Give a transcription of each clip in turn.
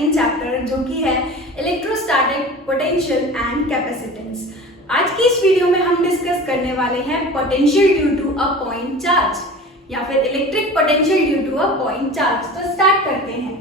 Second chapter जो कि है इलेक्ट्रोस्टैटिक पोटेंशियल एंड कैपेसिटेंस। आज की इस वीडियो में हम डिस्कस करने वाले हैं potential due to a point charge या फिर electric potential due to a point charge. तो स्टार्ट करते हैं।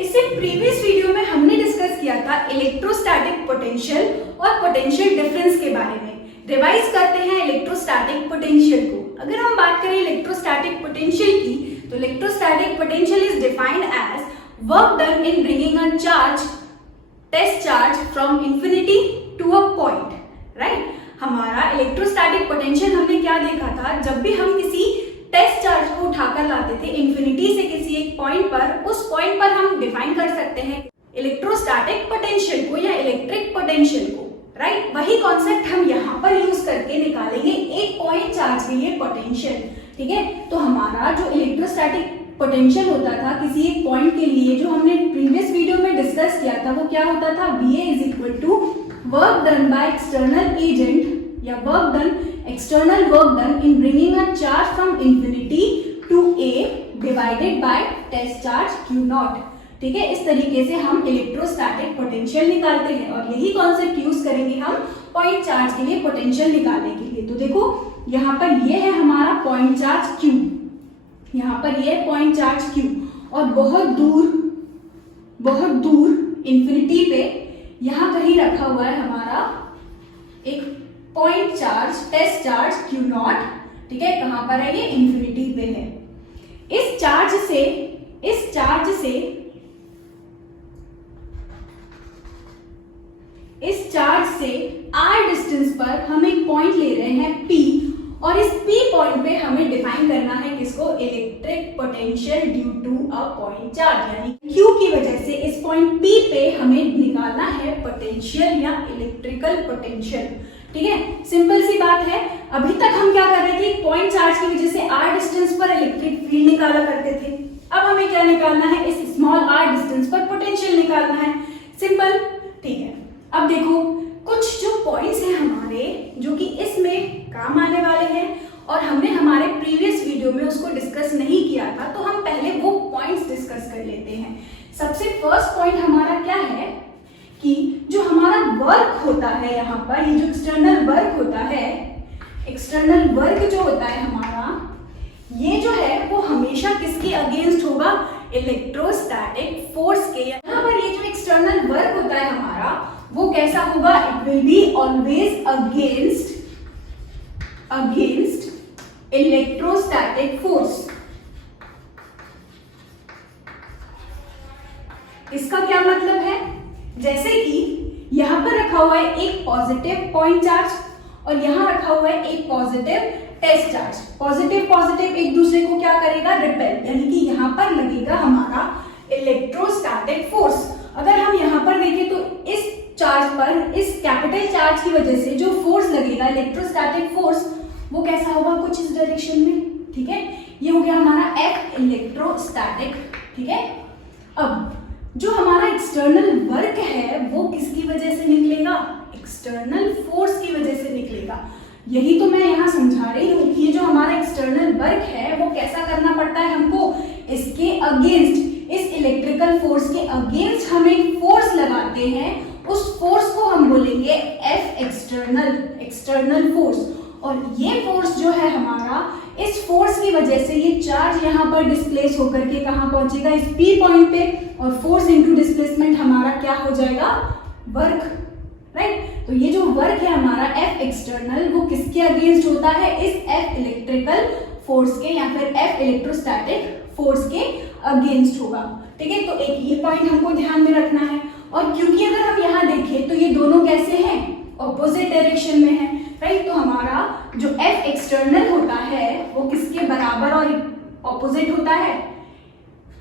इससे प्रीवियस वीडियो में हमने डिस्कस किया था इलेक्ट्रोस्टैटिक पोटेंशियल और पोटेंशियल डिफरेंस के बारे में। रिवाइज करते हैं इलेक्ट्रोस्टैटिक पोटेंशियल को। अगर हम बात करें इलेक्ट्रोस्टैटिक पोटेंशियल की, तो electrostatic potential is defined as work done in bringing a charge, test charge from infinity to a point, right. हमारा इलेक्ट्रोस्टैटिक पोटेंशियल हमने क्या देखा था, जब भी हम किसी टेस्ट चार्ज को उठाकर लाते थे इंफिनिटी से किसी एक पॉइंट पर, उस पॉइंट पर हम डिफाइन कर सकते हैं इलेक्ट्रोस्टैटिक पोटेंशियल को या इलेक्ट्रिक पोटेंशियल को, राइट। वही कॉन्सेप्ट हम यहाँ पर यूज करके निकालेंगे एक पॉइंट चार्ज के लिए पोटेंशियल, ठीक है। तो हमारा जो इलेक्ट्रोस्टैटिक पोटेंशियल होता था किसी एक पॉइंट के लिए, जो हमने प्रीवियस वीडियो में डिस्कस किया था, वो क्या होता था, VA is equal to work done by external agent या work done, external work done in bringing a charge from infinity to A divided by test charge Q not, ठीक है। इस तरीके से हम इलेक्ट्रोस्टैटिक पोटेंशियल निकालते हैं और यही कॉन्सेप्ट यूज करेंगे हम पॉइंट चार्ज के लिए पोटेंशियल निकालने के लिए। तो देखो यहाँ पर ये है हमारा पॉइंट चार्ज Q, यहाँ पर ये पॉइंट चार्ज Q और बहुत दूर इंफिनिटी पे यहाँ कहीं रखा हुआ है हमारा एक point charge, test charge Q not, ठीक है। कहां पर है ये, इंफिनिटी पे है। इस चार्ज से r डिस्टेंस पर हम एक पॉइंट ले रहे हैं P, और इस P पॉइंट पे हमें डिफाइन करना है किसको, electric potential due to a point charge, यानी Q की वजह से इस पॉइंट P पे हमें निकालना है पोटेंशियल या इलेक्ट्रिकल पोटेंशियल, ठीक है। सिंपल सी बात है। अभी तक हम क्या कर रहे थे, पॉइंट चार्ज की वजह से r डिस्टेंस पर इलेक्ट्रिक फील्ड निकाला करते थे। अब हमें क्या निकालना है, इस स्मॉल r डिस्टेंस पर पोटेंशियल निकालना है। सिंपल, ठीक है। अब देखो कुछ जो पॉइंट्स हैं हमारे जो कि इसमें काम आने वाले हैं और हमने हमारे प्रीवियस वीडियो में उसको डिस्कस नहीं किया था, तो हम पहले वो पॉइंट्स डिस्कस कर लेते हैं। सबसे फर्स्ट पॉइंट हमारा क्या है कि जो हमारा वर्क होता है यहाँ पर, ये जो एक्सटर्नल वर्क होता है, एक्सटर्नल वर्क जो होता है हमारा, ये जो है वो हमेशा किसके अगेंस्ट होगा, इलेक्ट्रोस्टैटिक फोर्स के। यहाँ पर ये जो एक्सटर्नल वर्क होता है हमारा, वो कैसा होगा, it will be always against electrostatic force. इसका क्या मतलब है, जैसे कि यहाँ पर रखा हुआ है एक पॉजिटिव पॉइंट चार्ज और यहाँ रखा हुआ है एक पॉजिटिव टेस्ट चार्ज। पॉजिटिव एक दूसरे को क्या करेगा, रिपेल, यानी कि यहाँ पर लगेगा हमारा इलेक्ट्रोस्टैटिक फोर्स। अगर हम यहाँ पर देखें तो इस चार्ज पर, इस कैपिटल चार्ज की वजह से जो फोर्स लगेगा, इलेक्ट्रोस्टैटिक फोर्स, वो कैसा होगा, कुछ इस डायरेक्शन में, ठीक है। ये हो गया हमारा F इलेक्ट्रोस्टैटिक, ठीक है। अब जो हमारा एक्सटर्नल वर्क है वो किसकी वजह से निकलेगा, एक्सटर्नल फोर्स की वजह से निकलेगा। यही तो मैं यहाँ समझा रही हूँ कि जो हमारा एक्सटर्नल वर्क है वो कैसा करना पड़ता है हमको, इसके अगेंस्ट, इस इलेक्ट्रिकल फोर्स के अगेंस्ट हम एक फोर्स लगाते हैं, उस फोर्स को हम बोलेंगे F एक्सटर्नल फोर्स। और ये फोर्स जो है हमारा, इस फोर्स की वजह से ये चार्ज यहाँ पर डिस्प्लेस होकर के कहाँ पहुंचेगा, इस P पॉइंट पे, और फोर्स इनटू डिस्प्लेसमेंट हमारा क्या हो जाएगा, वर्क, राइट। तो ये जो वर्क है हमारा F एक्सटर्नल, वो किसके अगेंस्ट होता है, इस F इलेक्ट्रिकल फोर्स के या फिर F इलेक्ट्रोस्टैटिक फोर्स के अगेंस्ट होगा, ठीक है। तो एक ये पॉइंट हमको ध्यान में रखना है। और क्योंकि अगर हम यहाँ देखें तो ये दोनों कैसे हैं, ऑपोजिट डायरेक्शन में है, राइट। तो हमारा जो F एक्सटर्नल होता है वो किसके बराबर और ऑपोजिट होता है,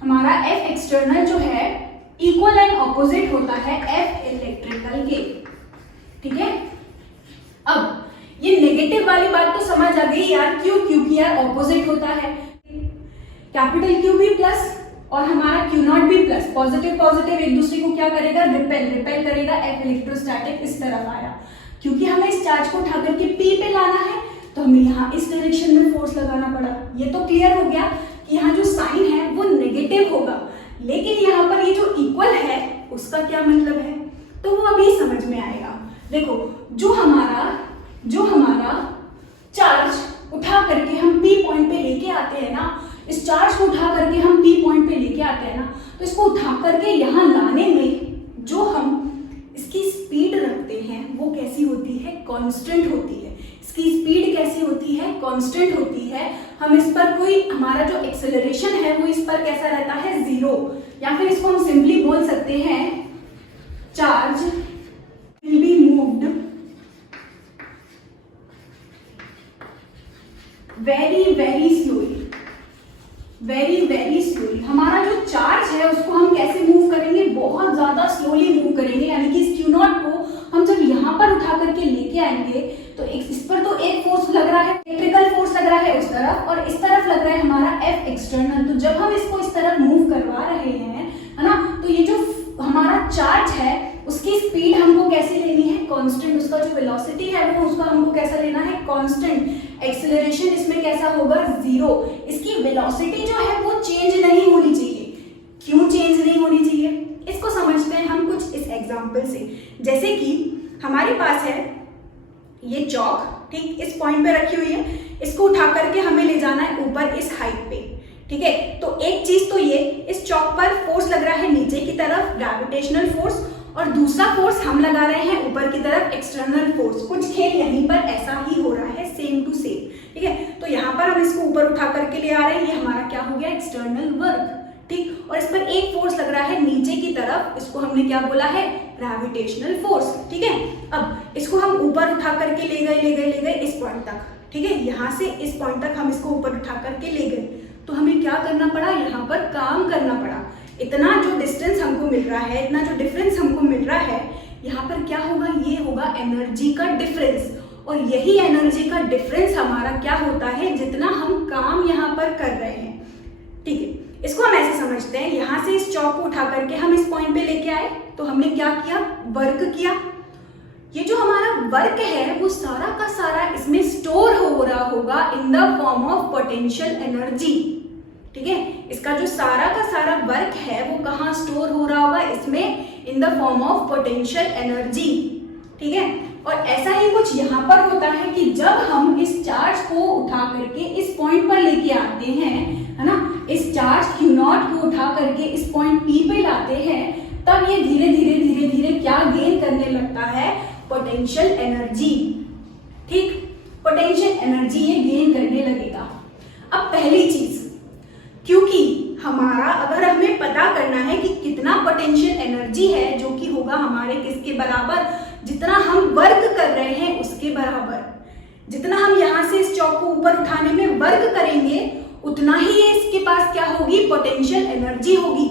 हमारा F एक्सटर्नल जो है इक्वल एंड ऑपोजिट होता है F इलेक्ट्रिकल के, ठीक है। अब ये नेगेटिव वाली बात तो समझ आ गई यार, क्यों, क्योंकि यार ऑपोजिट होता है, कैपिटल Q भी प्लस और हमारा क्यू नॉट भी प्लस, पॉजिटिव पॉजिटिव एक दूसरे को क्या करेगा, रिपेल करेगा, एफ इलेक्ट्रोस्टैटिक इस तरफ आया। क्योंकि हमें इस चार्ज को उठा करके पी पे लाना है तो हमें यहाँ इस डायरेक्शन में फोर्स लगाना पड़ा। ये तो क्लियर हो गया कि यहाँ जो साइन है वो नेगेटिव होगा, लेकिन यहाँ पर ये जो इक्वल है उसका क्या मतलब है, तो वो अभी समझ में आएगा। देखो जो हमारा चार्ज उठा करके हम पी पॉइंट पे लेके आते हैं ना, इस चार्ज को उठा करके हम पी पॉइंट पे लेके आते हैं ना, तो इसको उठा करके यहाँ लाने में जो हम इसकी स्पीड रखते हैं वो कैसी होती है, कांस्टेंट होती है। इसकी स्पीड कैसी होती है, कांस्टेंट होती है। हम इस पर कोई हमारा जो एक्सेलरेशन है वो इस पर कैसा रहता है, जीरो, या फिर इसको हम सिंपली बोल सकते हैं charge will be moved very very slowly, very very slowly. हमारा जो चार्ज है उसको हम कैसे मूव करेंगे, बहुत ज्यादा स्लोली मूव करेंगे, यानी कि इस क्यू नॉट को हम जब यहाँ पर उठा करके लेके आएंगे तो इस पर तो एक फोर्स लग रहा है, इलेक्ट्रिकल फोर्स लग रहा है उस तरफ, और इस तरफ लग रहा है हमारा एफ एक्सटर्नल। तो जब हम इसको इस तरफ मूव करवा रहे हैं, है ना, तो ये जो हमारा चार्ज है उसकी स्पीड हमको कैसे लेनी है, कांस्टेंट। उसका जो वेलोसिटी है वो उसका हमको कैसा लेना है, कांस्टेंट। एक्सेलरेशन इसमें कैसा होगा, जीरो। इसकी वेलोसिटी जो है वो चेंज नहीं होनी चाहिए। क्यों चेंज नहीं होनी चाहिए, इसको समझते हैं हम कुछ इस एग्जांपल से। जैसे कि हमारे पास है ये चौक, ठीक, इस पॉइंट पे रखी हुई है, इसको उठा करके हमें ले जाना है ऊपर इस हाइट पे, ठीक है। तो एक चीज तो ये, इस चौक पर फोर्स लग रहा है नीचे की तरफ, ग्रेविटेशनल फोर्स, और दूसरा फोर्स हम लगा रहे हैं ऊपर की तरफ, एक्सटर्नल फोर्स। कुछ खेल यहीं पर ऐसा ही हो रहा है, सेम टू सेम, ठीक है। तो यहाँ पर हम इसको ऊपर उठा करके ले आ रहे हैं, ये हमारा क्या हो गया, एक्सटर्नल वर्क, ठीक। और इस पर एक फोर्स लग रहा है नीचे की तरफ, इसको हमने क्या बोला है, ग्रेविटेशनल फोर्स, ठीक है। अब इसको हम ऊपर उठा करके ले गए इस पॉइंट तक, ठीक है। यहाँ से इस पॉइंट तक हम इसको ऊपर उठा करके ले गए, तो हमें क्या करना पड़ा, यहाँ पर काम करना पड़ा। इतना जो डिस्टेंस हमको मिल रहा है, इतना जो डिफरेंस हमको मिल रहा है, यहाँ पर क्या होगा, ये होगा एनर्जी का डिफरेंस। और यही एनर्जी का डिफरेंस हमारा क्या होता है, जितना हम काम यहाँ पर कर रहे हैं, ठीक है। इसको हम ऐसे समझते हैं, यहाँ से इस चौक को उठा करके हम इस पॉइंट पे लेके आए, तो हमने क्या किया, वर्क किया। ये जो हमारा वर्क है वो सारा का सारा इसमें स्टोर हो रहा होगा in the form of potential energy, ठीक है। इसका जो सारा का सारा वर्क है वो कहाँ स्टोर हो रहा होगा, इसमें in the form of potential energy, ठीक है। और ऐसा ही कुछ यहाँ पर होता है कि जब हम इस चार्ज को उठा करके इस पॉइंट पर लेके आते हैं, है ना, इस चार्ज क्यू नॉट को उठा करके इस पॉइंट पी पे लाते हैं, तब ये धीरे धीरे क्या गेन करने लगता है, पोटेंशियल एनर्जी, ठीक। पोटेंशियल एनर्जी ये गेन करने लगेगा। अब पहली चीज, क्योंकि हमारा अगर हमें पता करना है कि कितना पोटेंशियल एनर्जी है, जो कि होगा हमारे किसके बराबर, जितना हम वर्क कर रहे हैं उसके बराबर। जितना हम यहाँ से इस चौक को ऊपर उठाने में वर्क करेंगे उतना ही ये इसके पास क्या होगी, पोटेंशियल एनर्जी होगी,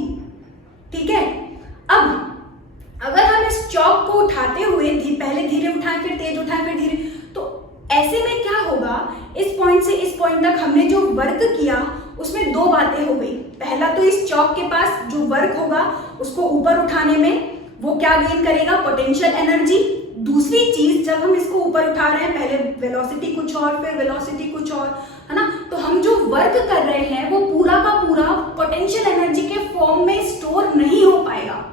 ठीक है। अब अगर हम इस चौक को उठाते हुए पहले धीरे उठाएं, फिर तेज उठाएं, फिर धीरे, तो ऐसे में क्या होगा, इस पॉइंट से इस पॉइंट तक हमने जो वर्क किया उसमें दो बातें हो गई। पहला तो इस चौक के पास जो वर्क होगा उसको ऊपर उठाने में वो क्या गेन करेगा, पोटेंशियल एनर्जी। दूसरी चीज, जब हम इसको ऊपर उठा रहे हैं, पहले वेलोसिटी कुछ और, फिर वेलोसिटी कुछ और, है ना, तो हम जो वर्क कर रहे हैं वो पूरा का पूरा पोटेंशियल एनर्जी के फॉर्म में स्टोर नहीं हो पाएगा।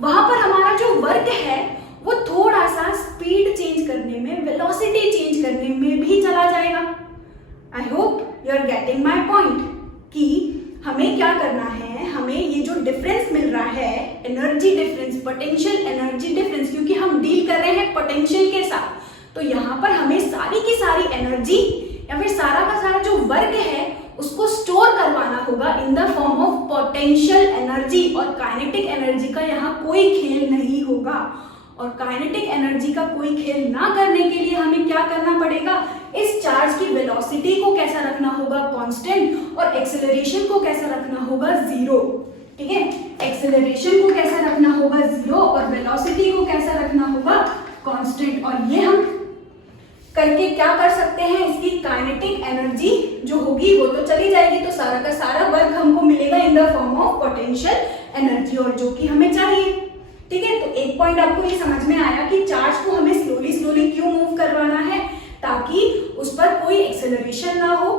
वहां पर हमारा जो वर्क है वो थोड़ा सा स्पीड चेंज करने में, वेलोसिटी चेंज करने में भी चला जाएगा। I hope you are getting my point, कि हमें क्या करना है, हमें ये जो डिफरेंस मिल रहा है, energy difference, potential energy difference, क्योंकि हम डील कर रहे हैं पोटेंशियल के साथ, तो यहाँ पर हमें सारी की सारी एनर्जी या फिर सारा का सारा जो वर्क है उसको स्टोर करवाना होगा in the form of potential energy. और काइनेटिक एनर्जी का यहाँ कोई खेल नहीं होगा। और काइनेटिक एनर्जी का कोई खेल ना करने के लिए हमें क्या करना पड़ेगा, इस चार्ज की वेलोसिटी को कैसा रखना होगा, कांस्टेंट, और एक्सेलरेशन को कैसा रखना होगा, जीरो, ठीक है। एक्सेलरेशन को कैसा रखना होगा, जीरो, और वेलोसिटी को कैसा रखना होगा, कांस्टेंट। और ये हम करके क्या कर सकते हैं, इसकी काइनेटिक एनर्जी जो होगी वो तो चली जाएगी, तो सारा का सारा वर्क हमको मिलेगा in the form of potential energy, और जो कि हमें चाहिए। ठीक है, तो एक पॉइंट आपको ये समझ में आया कि चार्ज को हमें स्लोली स्लोली क्यों मूव करवाना है, ताकि उस पर कोई एक्सेलरेशन ना हो।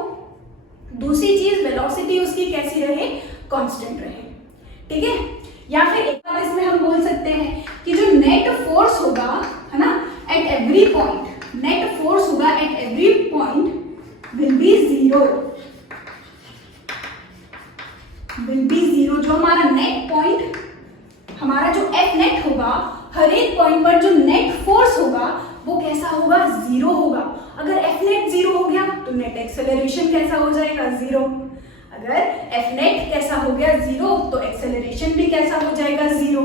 दूसरी चीज, वेलोसिटी उसकी कैसी रहे, कांस्टेंट रहे। ठीक है, या फिर एक बार इसमें हम बोल सकते हैं कि जो नेट फोर्स होगा, है ना, at every point, net force होगा at every point will be zero, will be zero. जो हमारा नेट पॉइंट, हमारा जो एफ नेट होगा, हर एक पॉइंट पर जो नेट फोर्स होगा वो कैसा होगा, जीरो होगा। अगर एफ नेट जीरो हो गया तो नेट एक्सेलरेशन कैसा हो जाएगा, जीरो। अगर एफ नेट कैसा हो गया, जीरो, तो एक्सेलरेशन भी कैसा हो जाएगा, जीरो।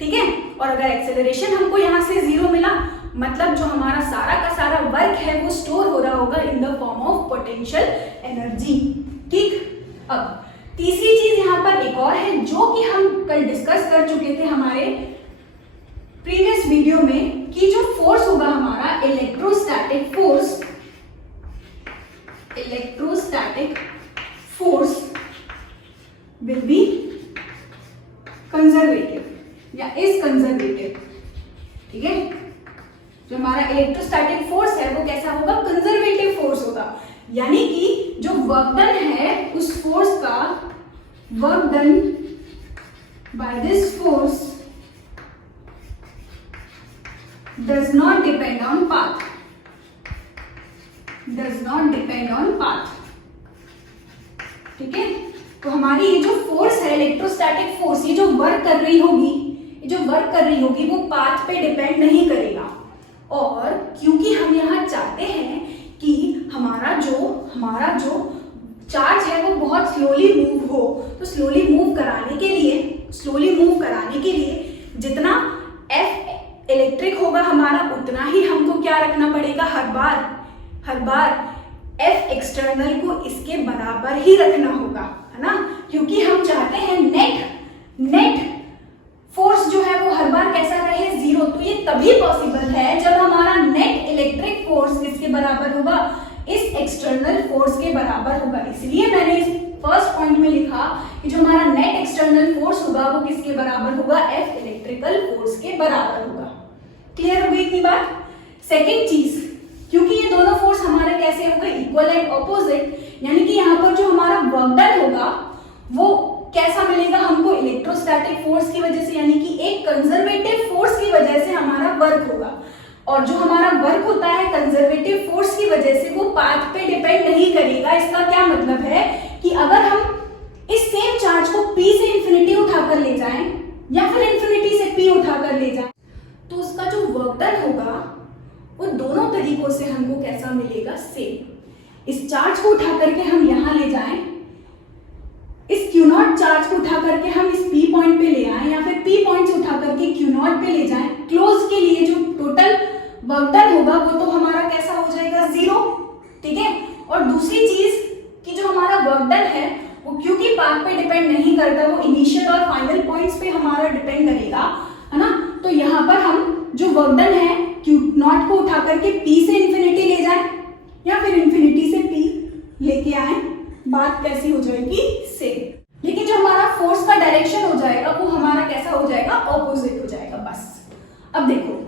ठीक है, और अगर एक्सेलरेशन हमको यहाँ से जीरो मिला, मतलब जो हमारा सारा का सारा वर्क है वो स्टोर हो रहा होगा in the form of potential energy. ठीक, अब तीसरी चीज यहाँ पर एक और है जो कि हम कल डिस्कस कर चुके थे हमारे प्रीवियस वीडियो में, कि जो फोर्स होगा हमारा electrostatic force, electrostatic force will be conservative या इज कंजर्वेटिव। ठीक है, जो हमारा इलेक्ट्रोस्टैटिक फोर्स है वो कैसा होगा, कंजर्वेटिव फोर्स होगा, यानी कि जो वर्क डन है उस फोर्स का, work done by this force does not depend on path, does not depend on path। ठीक है, तो हमारी ये जो फोर्स है इलेक्ट्रोस्टैटिक फोर्स, ये जो वर्क कर रही होगी, ये जो वर्क कर रही होगी वो पाथ पे डिपेंड नहीं करेगा। और क्योंकि हम यहाँ चाहते हैं कि हमारा जो चार्ज है वो बहुत स्लोली मूव हो, तो स्लोली मूव कराने के लिए जितना एफ इलेक्ट्रिक होगा हमारा, उतना ही हमको क्या रखना पड़ेगा, हर बार एफ एक्सटर्नल को इसके बराबर ही रखना होगा, है ना, क्योंकि हम चाहते हैं नेट फोर्स जो है वो हर बार कैसा रहे, जीरो। तो ये तभी पॉसिबल है जब हमारा नेट इलेक्ट्रिक फोर्स किसके बराबर होगा, इस एक्सटर्नल फोर्स के बराबर होगा। इसलिए मैंने इस फर्स्ट पॉइंट में लिखा कि जो हमारा नेट एक्सटर्नल फोर्स होगा वो किसके बराबर होगा, एफ इलेक्ट्रिकल फोर्स के बराबर होगा। क्लियर हो गई इतनी बात। सेकेंड चीज, क्योंकि ये दोनों फोर्स हमारे कैसे हो गए, इक्वल एंड ऑपोजिट, यानी कि यहाँ पर जो हमारा वर्क डन होगा वो कैसा मिलेगा हमको, इलेक्ट्रोस्टैटिक फोर्स की वजह से, यानी कि एक कंजर्वेटिव फोर्स की वजह से हमारा वर्क होगा। और जो हमारा वर्क होता है कंजर्वेटिव फोर्स की वजह से वो पाथ पे डिपेंड नहीं करेगा। इसका क्या मतलब है कि अगर हम इस सेम चार्ज को P से इंफिनिटी उठाकर ले जाएं या फिर इंफिनिटी से P उठाकर ले जाएं, तो उसका जो वर्क डन होगा वो दोनों तरीकों से हमको कैसा मिलेगा, सेम। इस चार्ज को उठा करके हम यहां ले जाएं, इस Q0 चार्ज को उठा करके हम इस P पॉइंट पे ले आए, या फिर P पॉइंट से उठा करके Q0 पे ले जाएं, क्लोज के लिए जो टोटल वर्क डन होगा वो तो हमारा कैसा हो जाएगा, जीरो। ठीक है, और दूसरी चीज कि जो हमारा वर्क डन है वो क्योंकि पाथ पे डिपेंड नहीं करता, वो इनिशियल और फाइनल पॉइंट्स पे हमारा डिपेंड करेगा, है ना। तो यहाँ पर हम जो वर्क डन है Q0 को उठा करके P से इंफिनिटी ले जाए या फिर इंफिनिटी से P लेके आए, बात कैसी हो जाएगी, सेम। लेकिन जो हमारा फोर्स का डायरेक्शन हो जाएगा वो हमारा कैसा हो जाएगा, ऑपोजिट हो जाएगा। बस अब देखो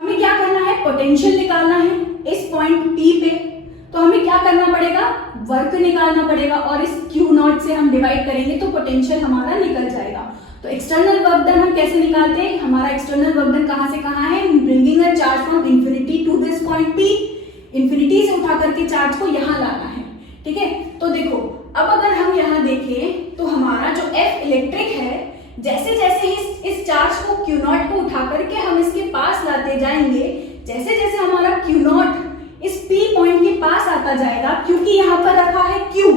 हमें क्या करना है, पोटेंशियल निकालना है इस पॉइंट P पे, तो हमें क्या करना पड़ेगा, वर्क निकालना पड़ेगा, और इस Q0 से हम डिवाइड करेंगे तो पोटेंशियल हमारा निकल जाएगा। तो एक्सटर्नल वर्क डन हम कैसे निकालते हैं, हमारा एक्सटर्नल वर्क डन कहां से कहां है, bringing a charge from infinity to this point P, infinity से उठा करके चार्ज को यहां लाना है। ठीक है, तो देखो अब अगर हम यहां देखें तो हमारा जो F इलेक्ट्रिक है, जैसे जैसे इस चार्ज को Q0 को उठा करके हम इसके पास लाते जाएंगे, जैसे जैसे हमारा Q0 इस P पॉइंट के पास आता जाएगा, क्योंकि यहाँ पर रखा है Q,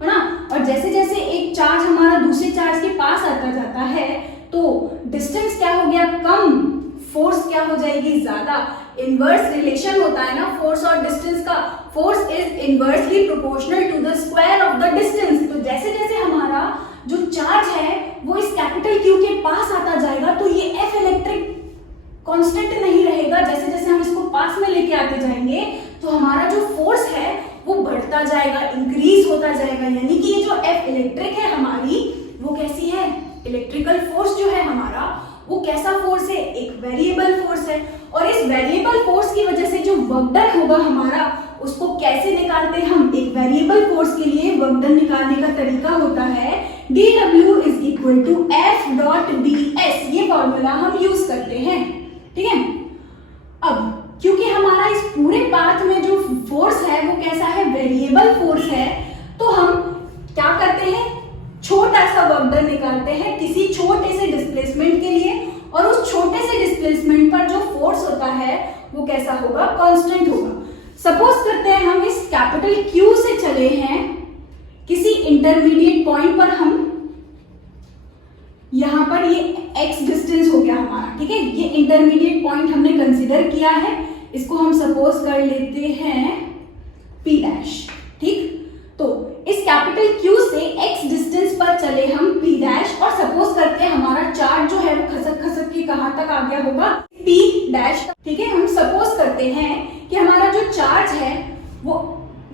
है ना, और जैसे जैसे एक चार्ज हमारा दूसरे चार्ज के पास आता जाता है तो डिस्टेंस क्या हो गया, कम, फोर्स क्या हो जाएगी, ज्यादा। इनवर्स रिलेशन होता है ना फोर्स और डिस्टेंस का, force is inversely proportional to the square of the distance. तो जैसे जैसे हमारा जो चार्ज है वो इस कैपिटल Q के पास आता जाएगा तो ये F इलेक्ट्रिक कांस्टेंट नहीं रहेगा, जाएगा, जैसे जैसे हम इसको पास में लेके आते जाएंगे तो हमारा जो फोर्स है वो बढ़ता जाएगा, इंक्रीज होता जाएगा। यानी कि ये जो F इलेक्ट्रिक है हमारी, वो कैसी है, इलेक्ट्रिकल फोर्स जो है हमारा वो कैसा फोर्स है, एक वेरिएबल फोर्स है। और इस वेरिएबल फोर्स की वजह से जो वर्क डन होगा हमारा, उसको कैसे निकालते हैं हम, एक वेरिएबल फोर्स के लिए वर्क डन निकालने का तरीका होता है dW is equal to F dot ds। ये फॉर्मूला हम यूज करते हैं, ठीक है। अब क्योंकि हमारा इस पूरे पाथ में जो फोर्स है वो कैसा है, वेरिएबल फोर्स है, तो हम क्या करते हैं, छोटा सा वर्क डन निकालते हैं किसी छोटे से डिस्प्लेसमेंट के लिए, और उस छोटे से डिस्प्लेसमेंट पर जो फोर्स होता है वो कैसा होगा, कांस्टेंट होगा। सपोज करते हैं हम इस कैपिटल Q से चले हैं किसी इंटरमीडिएट पॉइंट पर, हम यहां पर ये x डिस्टेंस हो गया हमारा, ठीक है। ये इंटरमीडिएट पॉइंट हमने कंसीडर किया है, इसको हम सपोज कर लेते हैं P डैश, ठीक। तो इस कैपिटल Q से x डिस्टेंस पर चले हम P डैश, और सपोज करते हैं हमारा चार्ज जो है वो खसक खसक के कहां तक आ गया होगा, P डैश, ठीक है। हम सपोज करते हैं कि हमारा जो चार्ज है वो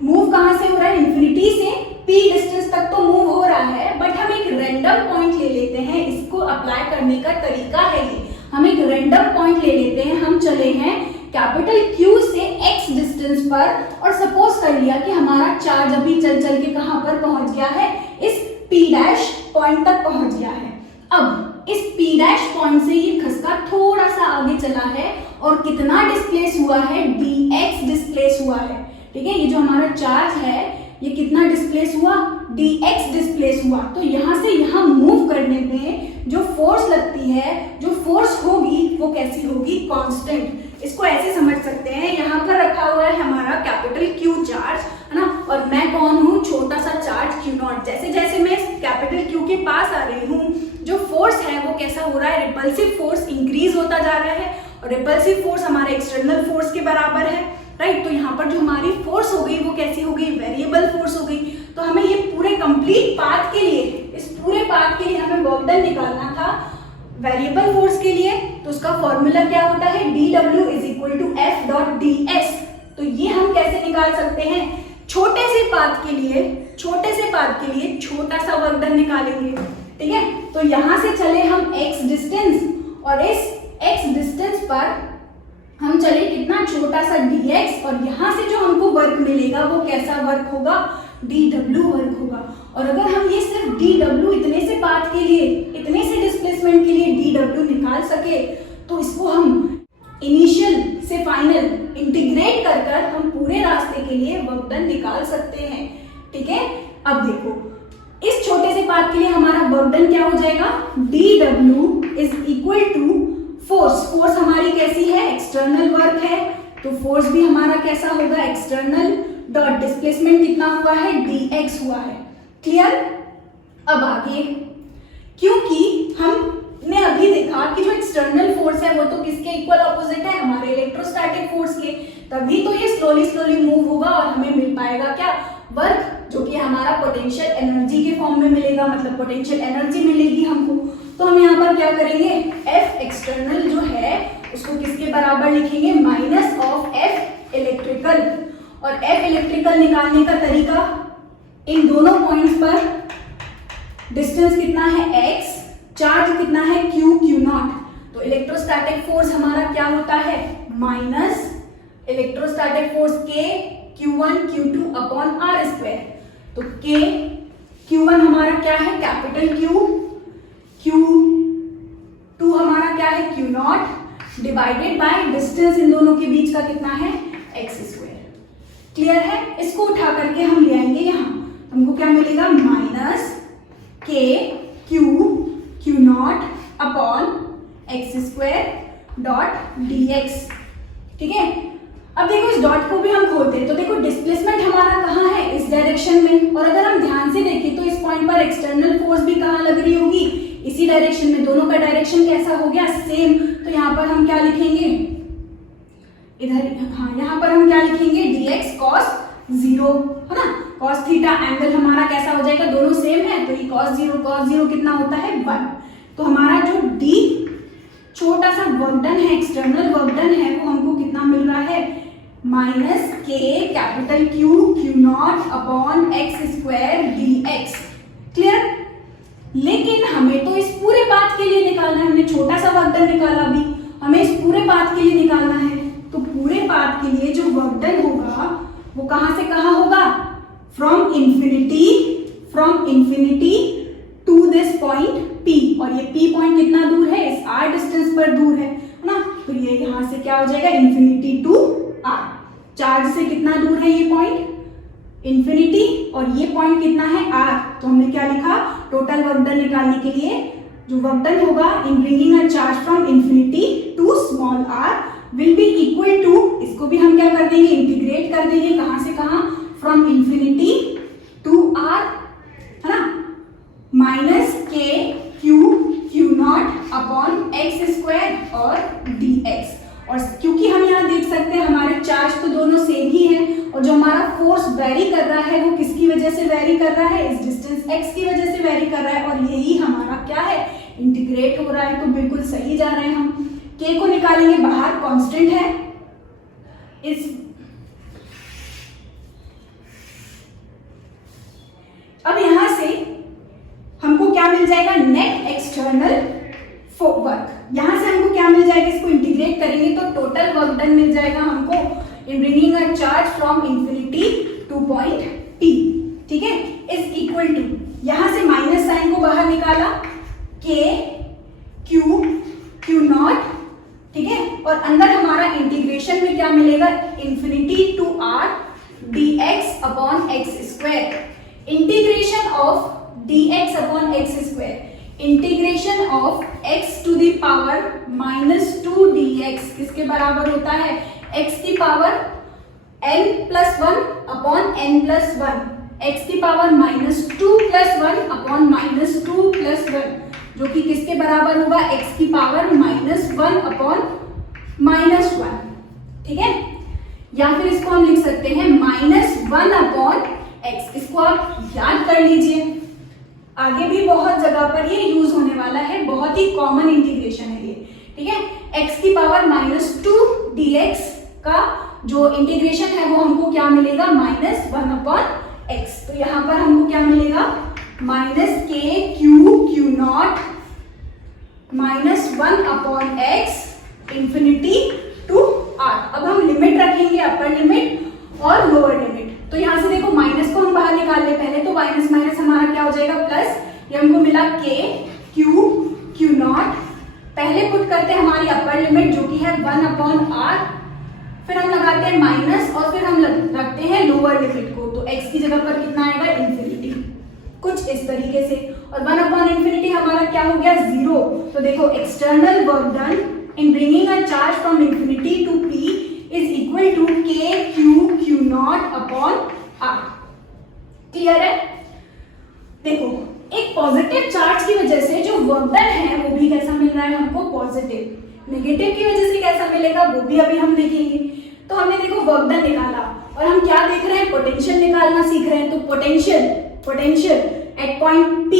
मूव कहां से हो रहा है, इंफिनिटी से P डिस्टेंस तक तो मूव हो रहा है, बट हम एक रैंडम पॉइंट ले लेते हैं। इसको अप्लाई करने का तरीका है ये, हम एक रैंडम पॉइंट ले लेते हैं। हम चले हैं कैपिटल Q से x डिस्टेंस पर, और सपोज कर लिया कि हमारा चार्ज अभी चल चल के कहां पर पहुंच गया है, इस P डैश पॉइंट तक पहुंच गया है। अब इस P डैश पॉइंट से ये खसका थोड़ा सा आगे चला है, और कितना डिस्प्लेस हुआ है, dx डिस्प्लेस हुआ है, ठीक है। ये जो हमारा चार्ज है ये कितना डिस्प्लेस हुआ, dx डिस्प्लेस हुआ। तो यहां से यहां मूव करने में जो फोर्स लगती है, जो फोर्स होगी वो कैसी होगी, कांस्टेंट। इसको ऐसे समझ सकते हैं, यहाँ पर रखा हुआ है हमारा कैपिटल Q चार्ज, है ना, और मैं कौन हूँ, छोटा सा चार्ज Q नॉट। जैसे जैसे मैं कैपिटल Q के पास आ रही हूँ, जो फोर्स है वो कैसा हो रहा है, रिपल्सिव फोर्स इंक्रीज होता जा रहा है, और रिपल्सिव फोर्स हमारे एक्सटर्नल फोर्स के बराबर है, राइट। तो यहाँ पर जो हमारी फोर्स हो गई वो कैसी हो गई, वेरिएबल फोर्स हो गई। तो हमें ये पूरे कंप्लीट पाथ के लिए, इस पूरे पाथ के लिए हमें वर्क डन निकालना था वेरिएबल फोर्स के लिए। तो उसका फॉर्मूला क्या होता है, dW is equal to F dot ds। तो ये हम कैसे निकाल सकते हैं, छोटे से पाथ के लिए, छोटे से पाथ के लिए छोटा सा वर्क डन निकालेंगे, ठीक है। तो यहां से चले हम x डिस्टेंस, और इस x डिस्टेंस पर हम चले कितना, छोटा सा dx, और यहां से जो हमको वर्क मिलेगा वो कैसा वर्क होगा, dw वर्क होगा। और अगर हम ये सिर्फ dw इतने से पाथ के लिए, इतने से डिस्प्लेसमेंट के लिए dw निकाल सके, तो इसको हम इनिशियल से फाइनल इंटीग्रेट कर कर हम पूरे रास्ते के लिए वर्क डन निकाल सकते हैं, ठीक है। अब देखो इस छोटे से पाथ के लिए हमारा वर्क डन क्या हो जाएगा, dw is equal to force. Force हमारी कैसी है, एक्सटर्नल वर्क है, तो फोर्स भी हमारा कैसा होगा, एक्सटर्नल, डॉट डिस्प्लेसमेंट कितना हुआ है, dx हुआ है। क्लियर। अब आगे, क्योंकि हमने अभी देखा कि जो एक्सटर्नल फोर्स है वो तो किसके इक्वल ऑपोजिट है, हमारे इलेक्ट्रोस्टैटिक फोर्स के, तभी तो ये स्लोली स्लोली मूव होगा और हमें मिल पाएगा क्या, वर्क, जो कि हमारा पोटेंशियल एनर्जी के फॉर्म में मिलेगा, मतलब पोटेंशियल एनर्जी मिलेगी हमको। तो हम यहाँ पर क्या करेंगे, F एक्सटर्नल जो है उसको किसके बराबर लिखेंगे, माइनस ऑफ F इलेक्ट्रिकल। और F इलेक्ट्रिकल निकालने का तरीका, इन दोनों पॉइंट्स पर डिस्टेंस कितना है x, चार्ज कितना है Q नॉट। तो इलेक्ट्रोस्टैटिक फोर्स हमारा क्या होता है, minus electrostatic force K Q1 Q2 upon R square. तो K Q1 हमारा क्या है, कैपिटल Q, Q2 हमारा क्या है, Q not, divided by distance in दोनों के बीच का कितना है, x स्क्वायर। क्लियर है। इसको उठा करके हम ले आएंगे यहाँ, हमको क्या मिलेगा, minus K Q nought upon x square dot dx, ठीक है। अब देखो इस डॉट को भी हम खोलते हैं, तो देखो डिस्प्लेसमेंट हमारा कहाँ है, इस डायरेक्शन में, और अगर हम ध्यान से देखें तो इस पॉइंट पर एक्सटर्नल फोर्स भी कहाँ लग रही होगी, इसी डायरेक्शन में। दोनों का डायरेक्शन कैसा हो गया, सेम। तो यहाँ पर हम क्या लिखेंगे, इधर, हाँ यहाँ पर हम क्या लिखेंगे, dx cos 0, है ना, cos थीटा एंगल हमारा कैसा हो जाएगा, दोनों सेम है, तो ये cos 0 कितना होता है, 1। तो हमारा जो d छोटा सा वर्क डन है, एक्सटर्नल वर्क डन है, वो हमको माइनस के capital Q Q not upon x square D x. Clear? लेकिन हमें तो इस पूरे पाथ के लिए निकालना है, हमने छोटा सा वर्कडन निकाला अभी, हमें इस पूरे पाथ के लिए निकालना है। तो पूरे पाथ के लिए जो वर्कडन होगा वो कहां से कहां होगा? From infinity to this point P, और ये P पॉइंट कितना दूर है? इस R डिस्टेंस पर दूर है ना। तो ये यहां से क्या हो जाएगा? Infinity to R। चार्ज से कितना दूर है ये पॉइंट? इंफिनिटी, और ये पॉइंट कितना है? R। तो हमने क्या लिखा? टोटल वर्कडन निकालने के लिए जो वर्कडन होगा in bringing a charge from infinity to small r will be equal to, इसको भी हम क्या कर देंगे? इंटीग्रेट कर देंगे। कहां से कहां? फ्रॉम इंफिनिटी टू r, है ना, माइनस के Q Q not upon x square और dx। और क्योंकि हम यहाँ देख सकते हैं हमारे चार्ज तो दोनों सेम ही है, और जो हमारा फोर्स वेरी कर रहा है वो किसकी वजह से वेरी कर रहा है? इस डिस्टेंस x की वजह से वेरी कर रहा है, और यही हमारा क्या है? इंटीग्रेट हो रहा है। तो बिल्कुल सही जा रहे हैं हम। k को निकालेंगे बाहर, कांस्टेंट है। अब यहां से हमको क्या मिल जाएगा? Net external work. यहां से हमको क्या मिल जाएगा? इसको इंटीग्रेट करेंगे तो टोटल वर्क डन मिल जाएगा हमको इन bringing a charge from infinity two point P। ठीक है, इज इक्वल टू, यहां से माइनस साइन को बाहर निकाला, K Q Q नॉट, ठीक है, और अंदर हमारा इंटीग्रेशन में क्या मिलेगा? Infinity to R dx upon x square. Integration of dx upon x square, integration of x to the power -2 dx किसके बराबर होता है? x की power n+1 upon n+1, x की पावर -2+1 अपॉन -2+1, जो कि किसके बराबर होगा? x की पावर -1 अपॉन -1। ठीक है, या फिर इसको हम लिख सकते हैं -1 अपॉन x। इसको आप याद कर लीजिए, आगे भी बहुत जगह पर ये यूज होने वाला है, बहुत ही कॉमन इंटीग्रेशन है ये। ठीक है, x की पावर -2 dx का जो इंटीग्रेशन है वो हमको क्या मिलेगा? -1 अपॉन x। तो यहां पर हमको क्या मिलेगा? -k q nought -1 upon x infinity to r। अब हम लिमिट रखेंगे, अपर लिमिट और लोअर लिमिट। तो यहां से देखो माइनस को हम बाहर निकाल ले पहले, तो माइनस माइनस हमारा क्या हो जाएगा? प्लस। ये हमको मिला k q नॉट, पहले पुट करते हैं हमारी अपर लिमिट जो कि है 1 अपॉन r, फिर हम लगाते हैं माइनस, और फिर हम रखते हैं लोअर लिमिट को। तो x की जगह पर कितना आएगा? इंफिनिटी, कुछ इस तरीके से। और 1 अपॉन इंफिनिटी हमारा क्या हो गया? 0। तो देखो external work done in bringing a charge from infinity to P is equal to k q nought upon r। Clear है? देखो एक पॉजिटिव चार्ज की वजह से जो वर्क डन है वो भी कैसा मिल रहा है हमको? पॉजिटिव। नेगेटिव की वजह से कैसा मिलेगा वो भी अभी हम देखेंगे। तो हमने देखो वर्क डन निकाला, और हम क्या देख रहे हैं? पोटेंशियल निकालना सीख रहे हैं। तो पोटेंशियल एट पॉइंट P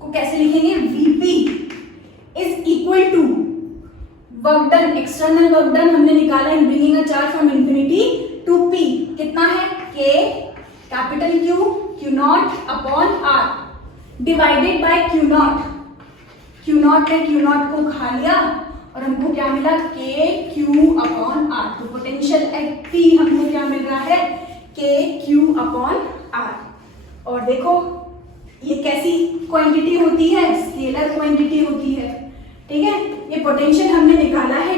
को कैसे लिखेंगे? Vp is equal to work done, external work done हमने निकाला in bringing a charge from infinity to P। कितना है? K capital Q nought upon R divided by Q nought. Q nought ने Q nought को खा लिया, और हमको क्या मिला? K Q upon R। तो पोटेंशियल एट P हमको क्या मिल रहा है? K Q upon R। और देखो ये कैसी क्वांटिटी होती है? स्केलर क्वांटिटी होती है। ठीक है, ये पोटेंशियल हमने निकाला है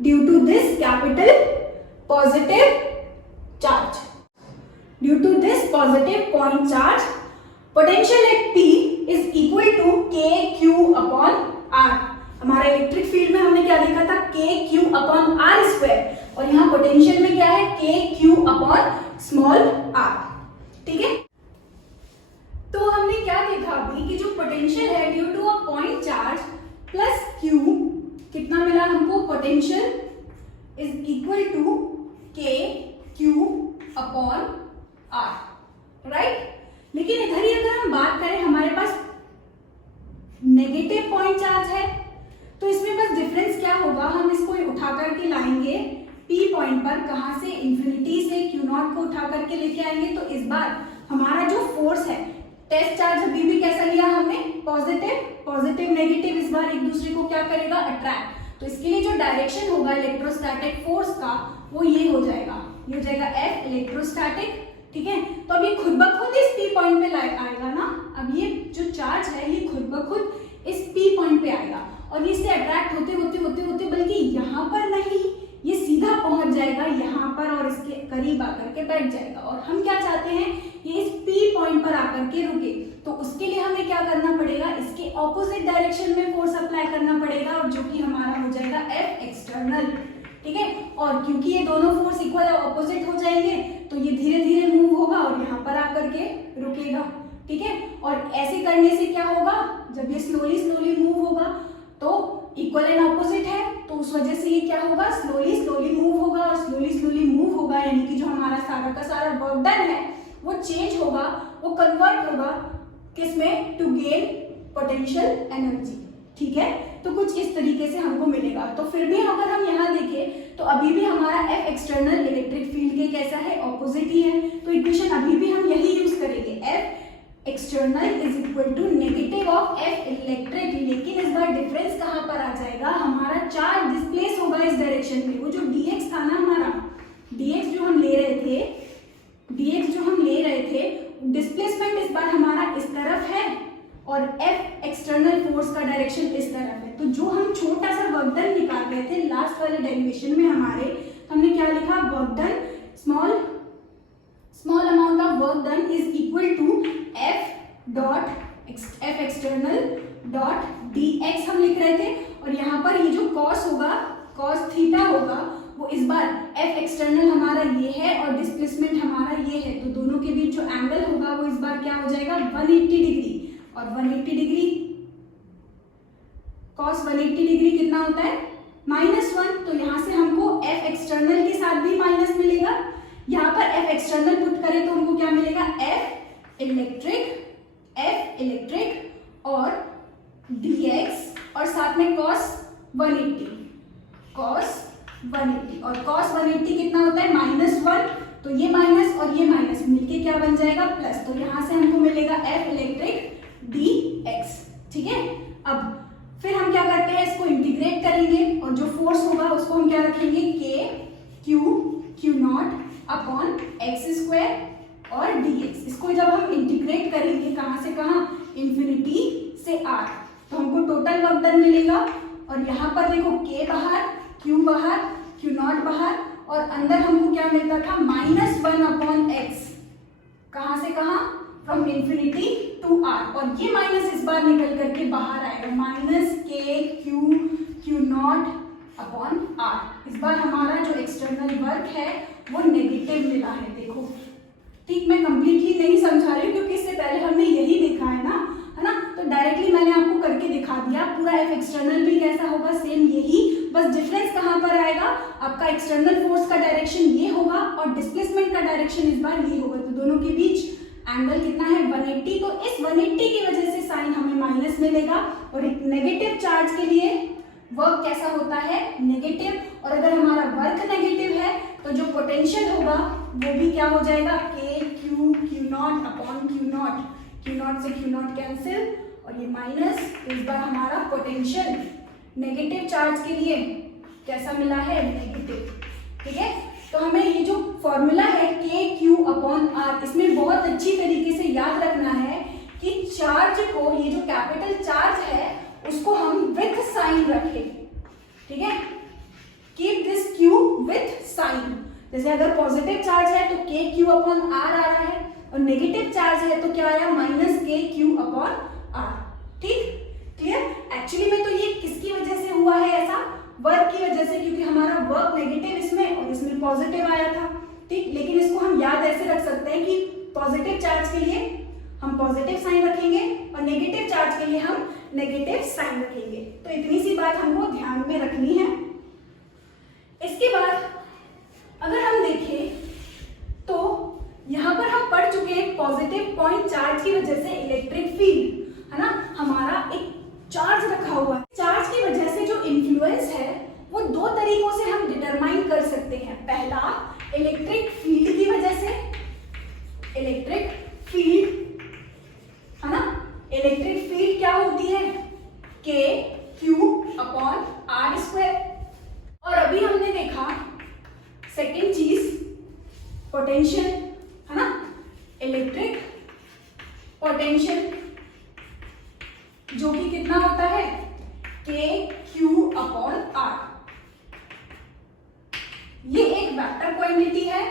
due to this capital positive charge, due to this positive point charge potential at P is equal to k q upon r। हमारे इलेक्ट्रिक फील्ड में हमने क्या लिखा था? k q upon r square, और यहाँ पोटेंशियल में क्या है? k q upon small r। ठीक है, तो हमने क्या देखा अभी कि जो पोटेंशियल है due to a point charge plus q, कितना मिला हमको? Potential is equal to k q upon r, right. लेकिन इधर ही अगर हम बात करें, हमारे पास नेगेटिव पॉइंट चार्ज है, तो इसमें बस डिफरेंस क्या होगा? हम इसको उठा करके लाएंगे P पॉइंट नंबर कहाँ से, इन्फिनिटी से Q0 को उठा करके लेके आएंगे। तो इस बार हमारा जो फोर्स है, टेस्ट चार्ज अभी भी कैसा लिया हमने, पॉजिटिव, पॉजिटिव नेगेटिव इस बार एक दूसरे को क्या करेगा, अट्रैक्ट। तो इसके लिए जो डायरेक्शन होगा इलेक्ट्रोस्टैटिक फोर्स का वो ये हो जाएगा, ये हो जाएगा F इलेक्ट्रोस्टैटिक, ठीक है। तो अब ये खुद ब खुद इस P पॉइंट पे आएगा ना, अब ये जो चार्ज है ये खुद ब खुद इस P पॉइंट पे आएगा और इससे अट्रैक्ट होते होते होते होते बल्कि यहाँ पर नहीं, ये सीधा पहुंच जाएगा यहाँ पर और इसके करीब आकर के बैठ जाएगा। और हम क्या चाहते हैं, ये इस P पॉइंट पर आकर के रुके। तो उसके लिए हमें क्या करना पड़ेगा, इसके ऑपोजिट डायरेक्शन में फोर्स अप्लाई करना पड़ेगा और जो कि हमारा हो जाएगा F एक्सटर्नल, ठीक है। और क्योंकि ये दोनों फोर्स इक्वल ऑपोजिट हो जाएंगे तो ये धीरे धीरे मूव होगा और यहाँ पर आकर के रुकेगा, ठीक है। और ऐसे करने से क्या होगा, जब ये स्लोली स्लोली मूव होगा तो इक्वल एंड ऑपोजिट है, तो उस वजह से ये क्या होगा, स्लोली स्लोली मूव होगा और स्लोली स्लोली मूव होगा, यानी कि जो हमारा सारा का सारा वर्क डन है वो चेंज होगा, वो कन्वर्ट होगा किसमें, टू गेन पोटेंशियल एनर्जी, ठीक है। तो कुछ इस तरीके से हमको मिलेगा। तो फिर भी अगर हम यहाँ देखें तो अभी भी हमारा F एक्सटर्नल इलेक्ट्रिक फील्ड के कैसा है, ऑपोजिट ही है। तो इक्वेशन अभी भी हम यही यूज करेंगे, F external is equal to negative of F electric. लेकिन इस बार डिफरेंस कहाँ पर आ जाएगा, हमारा चार्ज डिस्प्लेस होगा इस डायरेक्शन में। वो जो dx था ना, हमारा dx जो हम ले रहे थे, डिस्प्लेसमेंट इस बार हमारा इस तरफ है और F एक्सटर्नल फोर्स का डायरेक्शन इस तरफ है। तो जो हम छोटा सा वर्क डन निकाल रहे थे लास्ट वाले डेरिवेशन में हमारे, तो हमने क्या लिखा, work done, small amount of work done is equal to F external dot dx हम लिख रहे थे। और यहाँ पर ये जो cos होगा, cos थीटा होगा, वो इस बार F एक्सटर्नल हमारा ये है और डिस्प्लेसमेंट हमारा ये है। तो दोनों के बीच जो एंगल होगा वो इस बार क्या हो जाएगा, 180 डिग्री। और 180 डिग्री cos 180 डिग्री कितना होता है, -1। तो यहाँ से हमको F एक्सटर्नल के साथ भी माइनस मिलेगा। यहाँ पर F एक्सटर्नल पुट करें तो हमको क्या मिलेगा, F इलेक्ट्रिक और dx और साथ में cos 180 और cos 180 कितना होता है, -1। तो ये माइनस और ये माइनस मिलके क्या बन जाएगा, प्लस। तो यहाँ से हमको मिलेगा F इलेक्ट्रिक dx, ठीक है। अब फिर हम क्या करते हैं, इसको इंटीग्रेट करेंगे और जो फोर्स होगा उसको हम क्या रखेंगे, k Q0 upon x square और dx। इसको जब हम इंटीग्रेट करेंगे कहाँ से कहाँ, इन्फिनिटी से r, तो हमको टोटल वर्क डन मिलेगा। और यहाँ पर देखो k बाहर, q बाहर, Q0 बाहर और अंदर हमको क्या मिलता था, -1 अपॉन x, कहाँ से कहाँ, फ्रॉम इन्फिनिटी टू r। और ये माइनस इस बार निकल करके बाहर आएगा, -k Q0 अपॉन r। इस बार हमारा जो एक्सटर्नल वर्क है वो नेगेटिव मिला है, देखो, ठीक। मैं कंप्लीटली नहीं समझा रही हूँ क्योंकि इससे पहले हमने यही देखा है ना, तो डायरेक्टली मैंने आपको करके दिखा दिया। पूरा F एक्सटर्नल भी कैसा होगा, सेम यही, बस डिफरेंस कहाँ पर आएगा, आपका एक्सटर्नल फोर्स का डायरेक्शन ये होगा और डिस्प्लेसमेंट का डायरेक्शन इस बार ये होगा। तो दोनों के बीच एंगल कितना है, 180। तो इस 180 की वजह से साइन हमें माइनस मिलेगा और एक नेगेटिव चार्ज के लिए वर्क कैसा होता है, नेगेटिव। और अगर हमारा वर्क नेगेटिव है तो जो पोटेंशियल होगा वो भी क्या हो जाएगा, k Q0 अपॉन Q0 से Q0 कैंसिल और ये माइनस। इस बार हमारा पोटेंशियल नेगेटिव चार्ज के लिए कैसा मिला है, नेगेटिव, ठीक है। तो हमें ये जो फॉर्मूला है KQ अपॉन R, इसमें बहुत अच्छी तरीके से याद रखना है कि चार्ज को, ये जो कैपिटल चार्ज है उसको हम विथ साइन रखें, ठीक है। Keep this Q with sign. जैसे अगर पॉजिटिव चार्ज है तो KQ अपॉन R आ रहा है और नेगेटिव चार्ज है तो क्या आया, -KQ अपॉन R, ठीक, क्लियर। एक्चुअली में तो ये किसकी वजह से हुआ है ऐसा, वर्क की वजह से, क्योंकि हमारा वर्क नेगेटिव इसमें और इसमें पॉजिटिव आया था, ठीक। लेकिन इसको हम याद ऐसे रख सकते हैं कि पॉजिटिव चार्ज के लिए हम पॉजिटिव साइन रखेंगे और नेगेटिव चार्ज के लिए हम नेगेटिव साइन रखेंगे। तो इतनी सी बात हमको ध्यान में रखनी है। इसके बाद अगर हम देखें तो यहाँ पर हम पढ़ चुके हैं पॉजिटिव पॉइंट चार्ज की वजह से इलेक्ट्रिक फील्ड, है ना, हमारा एक चार्ज रखा हुआ है। चार्ज की वजह से जो इन्फ्लुएंस है वो दो तरीकों से हम डिटरमाइन कर सकते हैं। पहला, पोटेंशियल, है ना, इलेक्ट्रिक पोटेंशियल, जो कि कितना होता है KQ/R। ये एक वेक्टर क्वांटिटी है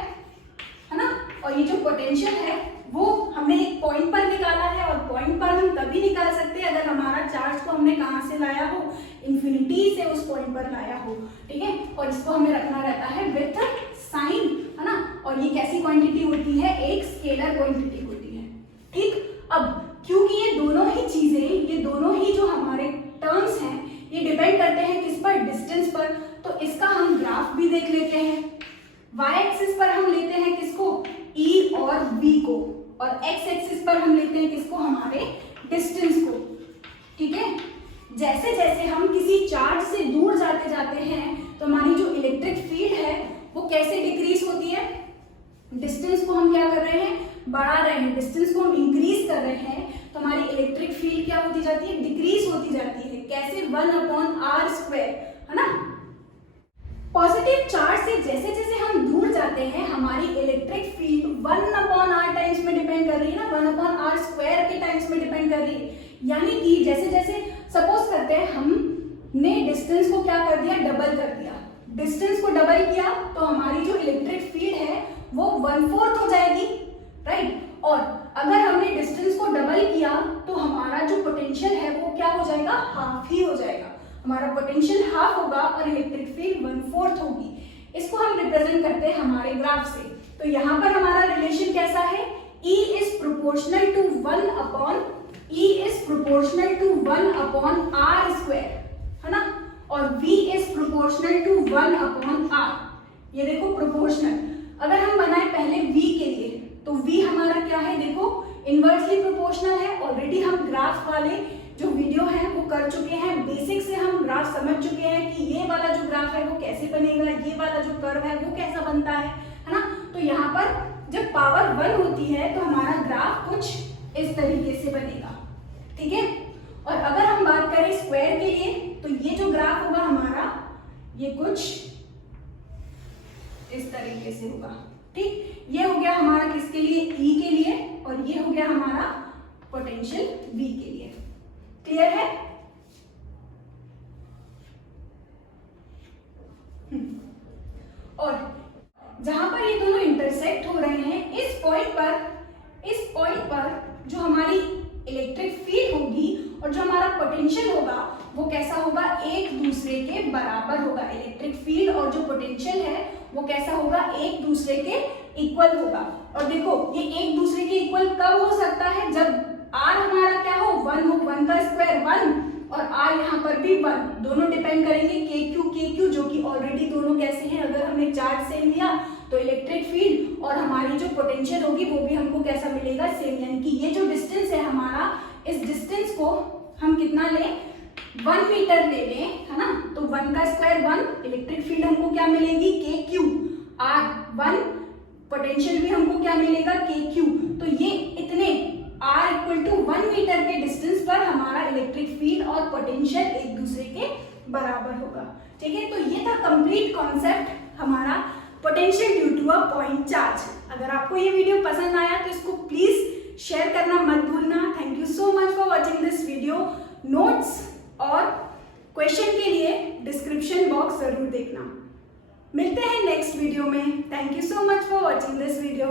ना, और ये जो पोटेंशियल है वो हमने एक पॉइंट पर निकाला है, और पॉइंट पर हम तभी निकाल सकते हैं अगर हमारा चार्ज को हमने कहां से लाया हो, इंफिनिटी से उस पॉइंट पर लाया हो, ठीक है। और इसको हमें रखना रहता है विथ साइन, है ना, और ये कैसी क्वांटिटी होती है, एक स्केलर क्वांटिटी होती है, ठीक। अब क्योंकि ये दोनों ही चीजें, ये दोनों ही जो हमारे टर्म्स हैं, ये डिपेंड करते हैं किस पर, डिस्टेंस पर, तो इसका हम ग्राफ भी देख लेते हैं। y एक्सिस पर हम लेते हैं किसको, E और V को, और x एक्सिस पर हम लेते हैं किसको, हमारे डिस्टेंस को, ठीक है। जैसे जैसे हम किसी चार्ज से दूर जाते जाते हैं तो हमारी जो इलेक्ट्रिक फील्ड है वो कैसे डिक्रीज होती है, डिस्टेंस को हम क्या कर रहे हैं, बढ़ा रहे हैं, डिस्टेंस को हम इंक्रीज कर रहे हैं, तो हमारी इलेक्ट्रिक फील्ड क्या होती जाती है, डिक्रीज होती जाती है। कैसे, 1/r², है ना। पॉजिटिव चार्ज से जैसे जैसे हम दूर जाते हैं हमारी इलेक्ट्रिक फील्ड 1/r टाइम्स में डिपेंड कर रही है ना, 1/r² के टाइम्स में डिपेंड कर रही है। यानी कि जैसे जैसे सपोज करते हैं हमने डिस्टेंस को क्या कर दिया, डबल कर दिया, डिस्टेंस को डबल किया तो हमारी जो इलेक्ट्रिक फील्ड है वो 1/4 हो जाएगी, राइट। और अगर हमने डिस्टेंस को डबल किया तो हमारा जो पोटेंशियल है वो क्या हो जाएगा, हाफ ही हो जाएगा, हमारा पोटेंशियल हाफ होगा और इलेक्ट्रिक फील्ड 1/4 होगी। इसको हम रिप्रेजेंट करते हैं हमारे ग्राफ से। तो यहाँ पर हमारा रिलेशन कैसा है, E is proportional to 1/r², है ना, और V is proportional to 1/r। ये देखो प्रोपोर्शनल, अगर हम बनाए पहले V के लिए तो V हमारा क्या है, देखो इनवर्सली प्रोपोर्शनल है। ऑलरेडी हम ग्राफ वाले जो वीडियो है वो कर चुके हैं, बेसिक से हम ग्राफ समझ चुके हैं कि ये वाला जो ग्राफ है वो कैसे बनेगा, ये वाला जो कर्व है वो कैसा बनता है ना। तो यहाँ पर जब पावर 1 होती है तो हमारा ग्राफ कुछ इस तरीके से बनेगा, ठीक है। और अगर हम बात करें स्क्वायर के लिए तो ये जो ग्राफ होगा हमारा, ये कुछ इस तरीके से होगा, ठीक। ये हो गया हमारा किसके लिए, E के लिए, और ये हो गया हमारा पोटेंशियल V के लिए। क्लियर है। और जहां पर ये दोनों इंटरसेक्ट हो रहे हैं, इस पॉइंट पर जो हमारी इलेक्ट्रिक फील्ड होगी और जो हमारा पोटेंशियल होगा वो कैसा होगा, एक दूसरे के बराबर होगा। इलेक्ट्रिक फील्ड और जो पोटेंशियल है वो कैसा होगा, एक दूसरे के इक्वल होगा। और देखो ये एक दूसरे के इक्वल कब हो सकता है, जब r हमारा क्या हो, 1 हो, 1 का स्क्वायर 1, और r यहाँ पर भी 1, दोनों डिपेंड करेंगे KQ, जो कि ऑलरेडी दोनों कैसे हैं, अगर हमने चार्ज सेम लिया तो इलेक्ट्रिक फील्ड और हमारी जो पोटेंशियल होगी वो भी हमको कैसा मिलेगा, सेम। यानी कि ये जो डिस्टेंस है हमारा, इस डिस्टेंस को हम कितना लें, 1 मीटर ले लें, है ना। तो 1 का स्क्वायर 1, इलेक्ट्रिक फील्ड हमको क्या मिलेगी, KQ, r 1, पोटेंशियल भी हमको क्या मिलेगा, KQ। तो ये इतने r = 1 मीटर के डिस्टेंस पर हमारा इलेक्ट्रिक फील्ड और पोटेंशियल एक दूसरे के बराबर होगा, ठीक है। तो ये था कंप्लीट कॉन्सेप्ट हमारा potential due to a point charge. अगर आपको ये वीडियो पसंद आया तो इसको प्लीज शेयर करना मत भूलना। Thank you so much for watching this video. Notes और क्वेश्चन के लिए डिस्क्रिप्शन बॉक्स जरूर देखना। मिलते हैं नेक्स्ट वीडियो में। Thank you so much for watching this video.